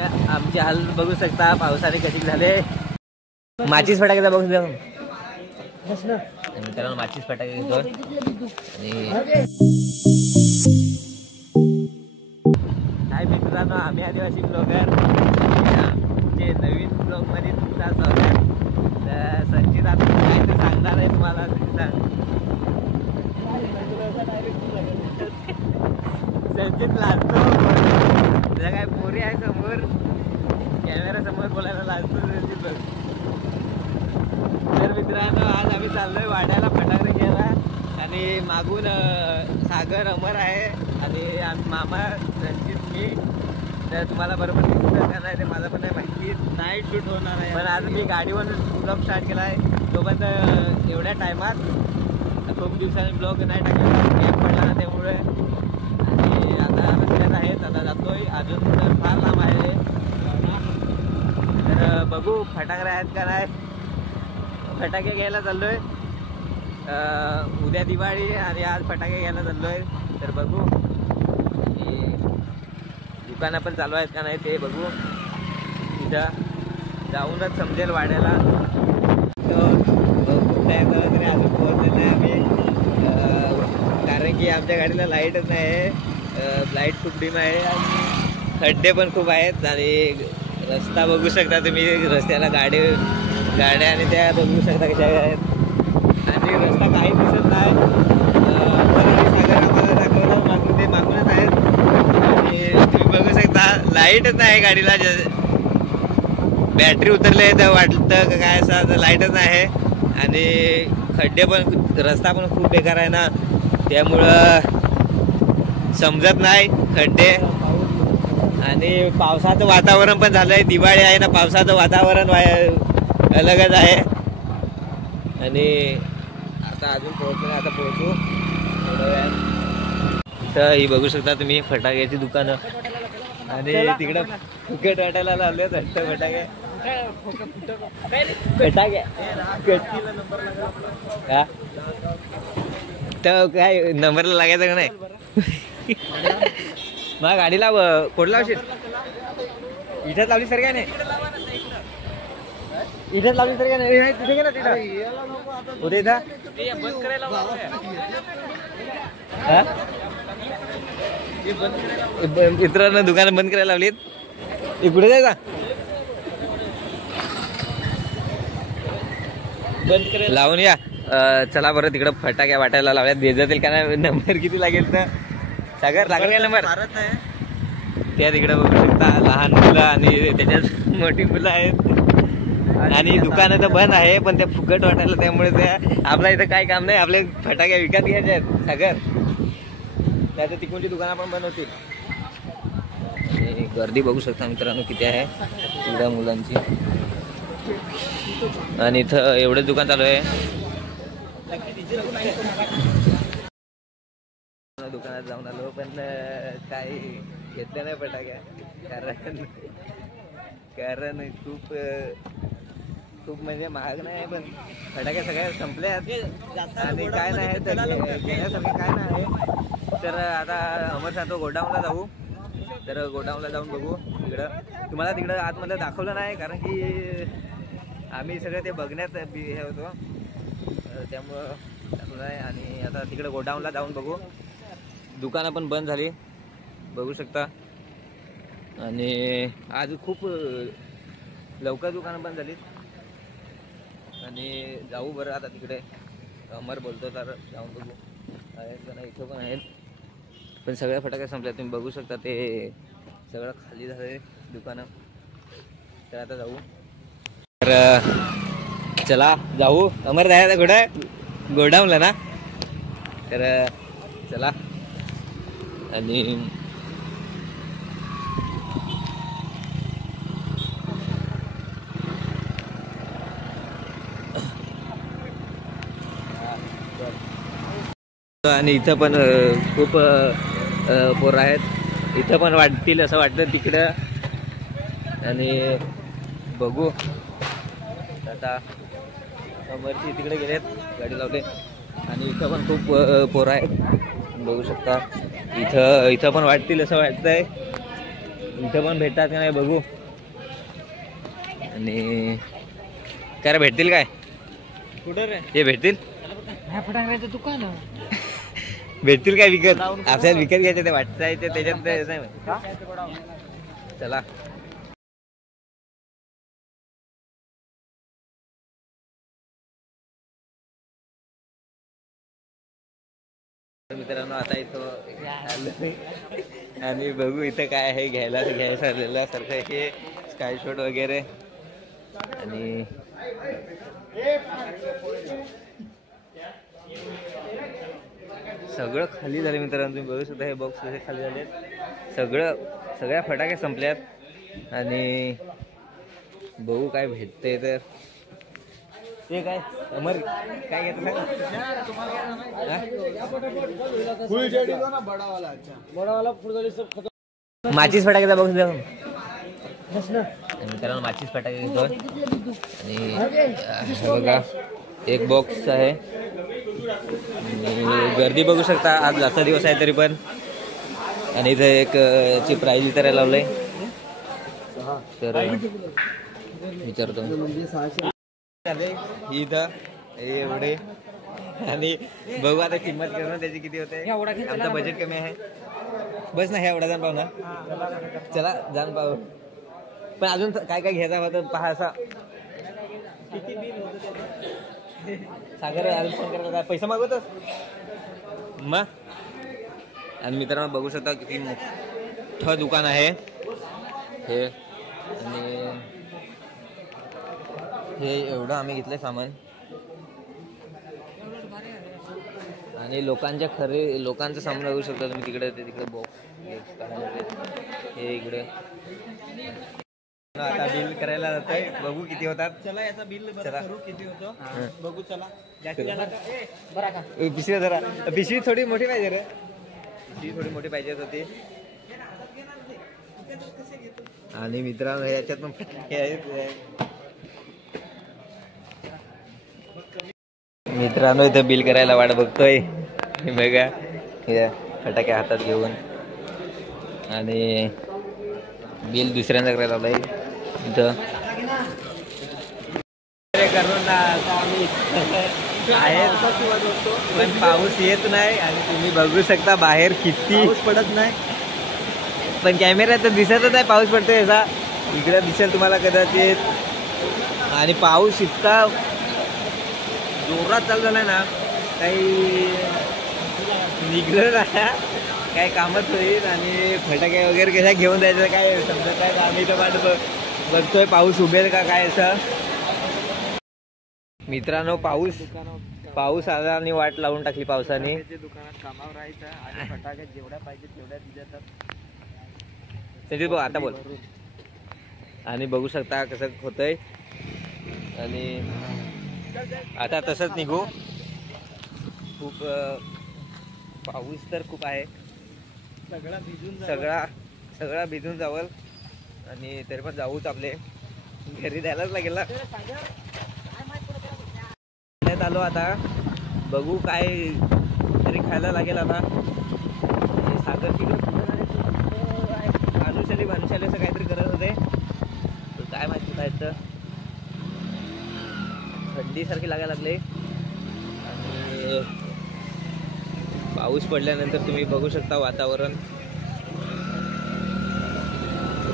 आमचे हाल बघू शकता, पावसाने कधी झाले. माचीस फटाक्याचा बघू द्या मित्रांनो, माचीस फटाके घेतो. आणि काय मित्रांनो, आम्ही आदिवासी ब्लॉगर, आमचे नवीन ब्लॉग मध्ये तुमचा स्वागत. संचित आता काहीतरी सांगणार आहे तुम्हाला. संचित लाजतो, तुझ्या काय पोरी आहे समोर, कॅमेरा समोर बोलायला लाजतो संचित बघ. तर मित्रांनो, आज आम्ही चाललोय वाड्याला फटाकडे घ्यायला. आणि मागून सागर अमर आहे आणि मामा संचित मी. तर तुम्हाला बरोबर दिसतं का नाही ते मला पण नाही माहिती. नाईट शूट होणार आहे, पण आज मी गाडीवरून ब्लॉग स्टार्ट केला आहे. तोपर्यंत एवढ्या टायमात खूप दिवसांनी ब्लॉग नाही टाकला, गॅप पडला ना त्यामुळे. आणि आता रस्त्यात आहेत, आता जातोय, अजून फार लांब आहे. तर बघू फटाकडे आहेत का नाही. फटाके घ्यायला चाललोय. उद्या दिवाळी आणि आज फटाके घ्यायला चाललोय. तर बघू दुकानं पण चालू आहेत का नाही ते बघू. तिथं जाऊनच समजेल वाड्याला. तरी अजून पोहोचलेलं नाही आम्ही, कारण की आमच्या गाडीला लाईटच नाही आहे. लाईट खूप डिम आहे आणि खड्डे पण खूप आहेत. आणि रस्ता बघू शकता तुम्ही, रस्त्याला गाड्या आणि त्या बघू शकता कशा आहेत. आणि रस्ता काही दिसत नाही. सागर आम्हाला दाखवलं, मागून ते मागूनच आहेत. आणि तुम्ही बघू शकता लाईटच नाही गाडीला. बॅटरी उतरले तर वाटतं काय असं, लाईटच नाही. आणि खड्डे पण, रस्ता पण खूप बेकार आहे ना, त्यामुळं समजत नाही खड्डे. आणि पावसाचं वातावरण पण झालंय, दिवाळी आहे ना, पावसाचं वातावरण अलगच आहे. आणि आता अजून पोहोचलो, आता पोहोचू थोड्या वेळात. तर ही बघू शकता तुम्ही फटाक्याची दुकानं. आणि तिकडं फुकट वाटायला लावले हट्ट फटाके. तर काय नंबरला लागायचं का नाही. मग गाडीला कोड लावशील, इथंच लावली सर काय नाही, इथंच लावली सर काय नाही, तिथे गेला तिथं उद्या इथं बंद करायला. मित्रांनो दुकान बंद करायला लावलीत. इकडे जायचा बंद करायला लावून या. चला बरं, तिकडं फटाक्या वाटायला लावल्यात. दे जातील का नाही, नंबर किती लागेल तर सागर लागेल काय नंबर. त्या तिकडे बघू शकता लहान मुलं आणि त्याच्यात मोठी मुलं आहेत. आणि दुकानं तर बंद आहे, पण ते फुकट वाटायला, त्यामुळे त्या आपल्या इथं काय काम नाही, आपले फटाक्या विकत घ्यायचे आहेत सागर. त्याचं तिकडची दुकानं पण बंद होतील. गर्दी बघू शकता मित्रांनो किती आहे तिकडं मुलांची. आणि इथं एवढंच दुकान चालू आहे. दुकानात जाऊन आलो, पण काही घेतलं नाही फटाक्या, कारण खूप म्हणजे महाग नाही. पण फटाक्या सगळ्या संपल्यात आणि काय नाही घेण्यासारखं काय नाही. तर आता अमर सांगतो गोडाऊनला जाऊ. तर गोडाऊनला जाऊन बघू. तिकडं तुम्हाला तिकडं आतमध्ये दाखवलं नाही, कारण की आम्ही सगळं ते बघण्यात हे होतो, त्यामुळं दाखवलं आहे. आणि आता तिकडं गोडाऊनला जाऊन बघू. दुकानं पण बंद झाली बघू शकता. आणि आज खूप लवकर दुकानं बंद झालीत. आणि जाऊ बरं आता तिकडे. अमर बोलतो तर जाऊन बघू आहेत का नाही. इथं पण आहेत, पण सगळ्या फटाक्या संपल्या. तुम्ही बघू शकता ते सगळं खाली झालं दुकानं. तर आता जाऊ. तर चला जाऊ. अमर जायचं कुठं, गोडाऊनला ना. तर चला. आणि इथं पण खूप पोरं आहेत. इथं पण वाटतील असं वाटतं तिकडं. आणि बघू आता अमरची तिकडे गेलेत, गाडी लावले. आणि इथं पण खूप पोरं आहेत बघू शकता. इथं पण वाटतील असं वाटतंय. इथं पण भेटतात का नाही बघू. आणि काय रे भेटतील काय कुठं रे हे भेटतील फटाक्याचं दुकान भेटतील काय विकत आपल्याला विकत घ्यायचे ते वाटतंय ते त्याच्यात नाही. चला मित्रांनो आता इथं आणि बघू इथं काय आहे घ्यायचं आलेलं सारखं हे स्काय शॉट वगैरे. आणि सगळं खाली झालं मित्रांनो, तुम्ही बघू शकता हे बॉक्स कसे खाली झाले. सगळ्या फटाके संपल्यात आणि बघू काय भेटतंय. तर ते काय अमर काय घेतलं माचीस फटाक्याचा बॉक्स द्या मित्रांनो. माचीस फटाके घेतो आणि बघा एक बॉक्स आहे. आणि गर्दी बघू शकता, आज जास्त दिवस आहे तरी पण. आणि इथं एक ची प्राईज विचारायला लावलंय तर विचारतो इथं एवढे. आणि बघू आता किंमत करणं त्याची किती होते. आमचं बजेट कमी आहे. बस ना ह्या एवढा जाण पाहू ना. चला जाण पाहू. पण अजून काय काय घ्यायचा होता पहा. असा किती बिल होतं सागर अजून फोन करायला काय पैसा मागवतो मग. आणि मित्रांनो बघू शकता किती मोठं दुकान आहे हे. आणि हे एवढं आम्ही घेतलंय सामान. आणि लोकांचं सामान बघू शकता तुम्ही. तिकडे बॉक्स हे इकडे. आता बिल करायला जातोय, बघू किती होतात. चला याचा बिल करू किती होतो बघू. चला पिशवी जरा पिशवी थोडी मोठी पाहिजे रे. पिशवी थोडी मोठी पाहिजे होती. आणि मित्रांनो याच्यात पण फटाके आहेत. मित्रांनो इथं बिल करायला वाट बघतोय बघा. फटाके हातात घेऊन आणि बिल दुसऱ्यांदा करायला लावलंय इथं. करून आहे पण पाऊस येत नाही. आणि तुम्ही बघू शकता बाहेर किती पाऊस पडत नाही. पण कॅमेऱ्यात तर दिसतच आहे पाऊस पडतोय असा. इकडे दिसेल तुम्हाला कदाचित. आणि पाऊस इतका जोरात चालू झालाय ना, काही निघलं ना काय कामच होईल. आणि फटाके वगैरे कशा घेऊन जायचं काय समजत काय. आम्ही तर बघतोय पाऊस उभेल का काय असं. मित्रांनो पाऊस आला आणि वाट लावून टाकली पावसाने. दुकानात कामावर राहायचं आणि फटाके जेवढ्या पाहिजे तेवढ्या देतात. बघ आता बोल. आणि बघू शकता कसं होतंय. आणि आता तसंच निघू. खूप पाऊस तर खूप आहे. सगळा भिजून जावल. आणि तरी पण जाऊच आपले घरी द्यायलाच लागेल ना. आलो आता बघू काय तरी खायला लागेल. आता साखर भानुशाली असं काहीतरी करत होते काय माहिती खायचं. थंडी सारखी लागायला लागले. आणि पाऊस पडल्यानंतर तुम्ही बघू शकता वातावरण,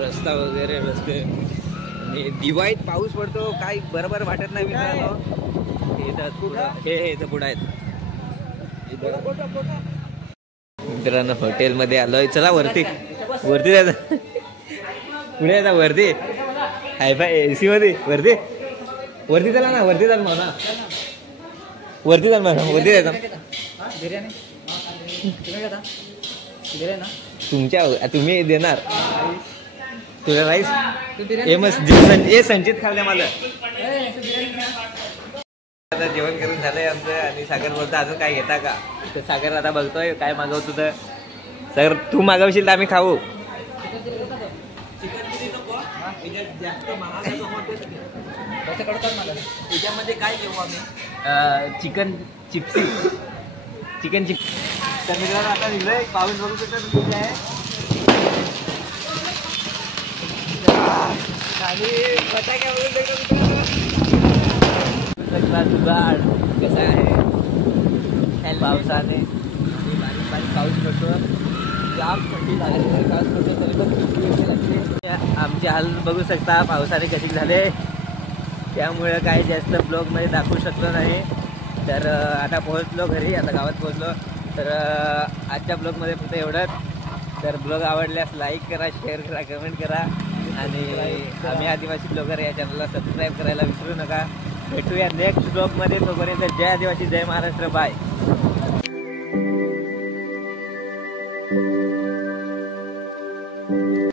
रस्ता वगैरे रस्ते. आणि दिवाळीत पाऊस पडतो काय बरोबर वाटत नाही मित्रांनो. हे इथं पुढं आहेत मित्रांनो. हॉटेलमध्ये आलोय. चला वरती जायचं. पुढे जायचं वरती. हायफाय एसी मध्ये वरती चला ना. वरती जाल म्हणा. वरती जायचं. तुम्ही देणार तुला राईस. हे संचित खाल्ले मला. आता जेवण करून झालंय आमचं. आणि सागर बोलतो अजून काय घेता का. तर सागर आता बघतोय काय मागवतो. तर सागर तू मागवशील तर आम्ही खाऊ. त्याच्यामध्ये काय घेऊ आम्ही. Chicken chips. तर मित्रांनो आता निघलोय. पाऊस बघू शकता आहे. आणि फटाक्यावरून जुगाड कसा आहे पावसाने बारीक बारीक पाऊस पडतो जाम थंडी झाली पाऊस पडतो तरी पण आमचे हाल बघू शकता पावसाने कधी झाले त्यामुळे काही जास्त ब्लॉगमध्ये दाखवू शकलो नाही तर आता पोहोचलो घरी आता गावात पोहोचलो तर आजच्या ब्लॉगमध्ये फक्त एवढंच तर ब्लॉग आवडल्यास लाईक करा शेअर करा कमेंट करा आणि आम्ही आदिवासी ब्लॉगर या चॅनलला सबस्क्राईब करायला विसरू नका भेटूया नेक्स्ट ब्लॉगमध्ये तोपर्यंत जय आदिवासी जय महाराष्ट्र बाय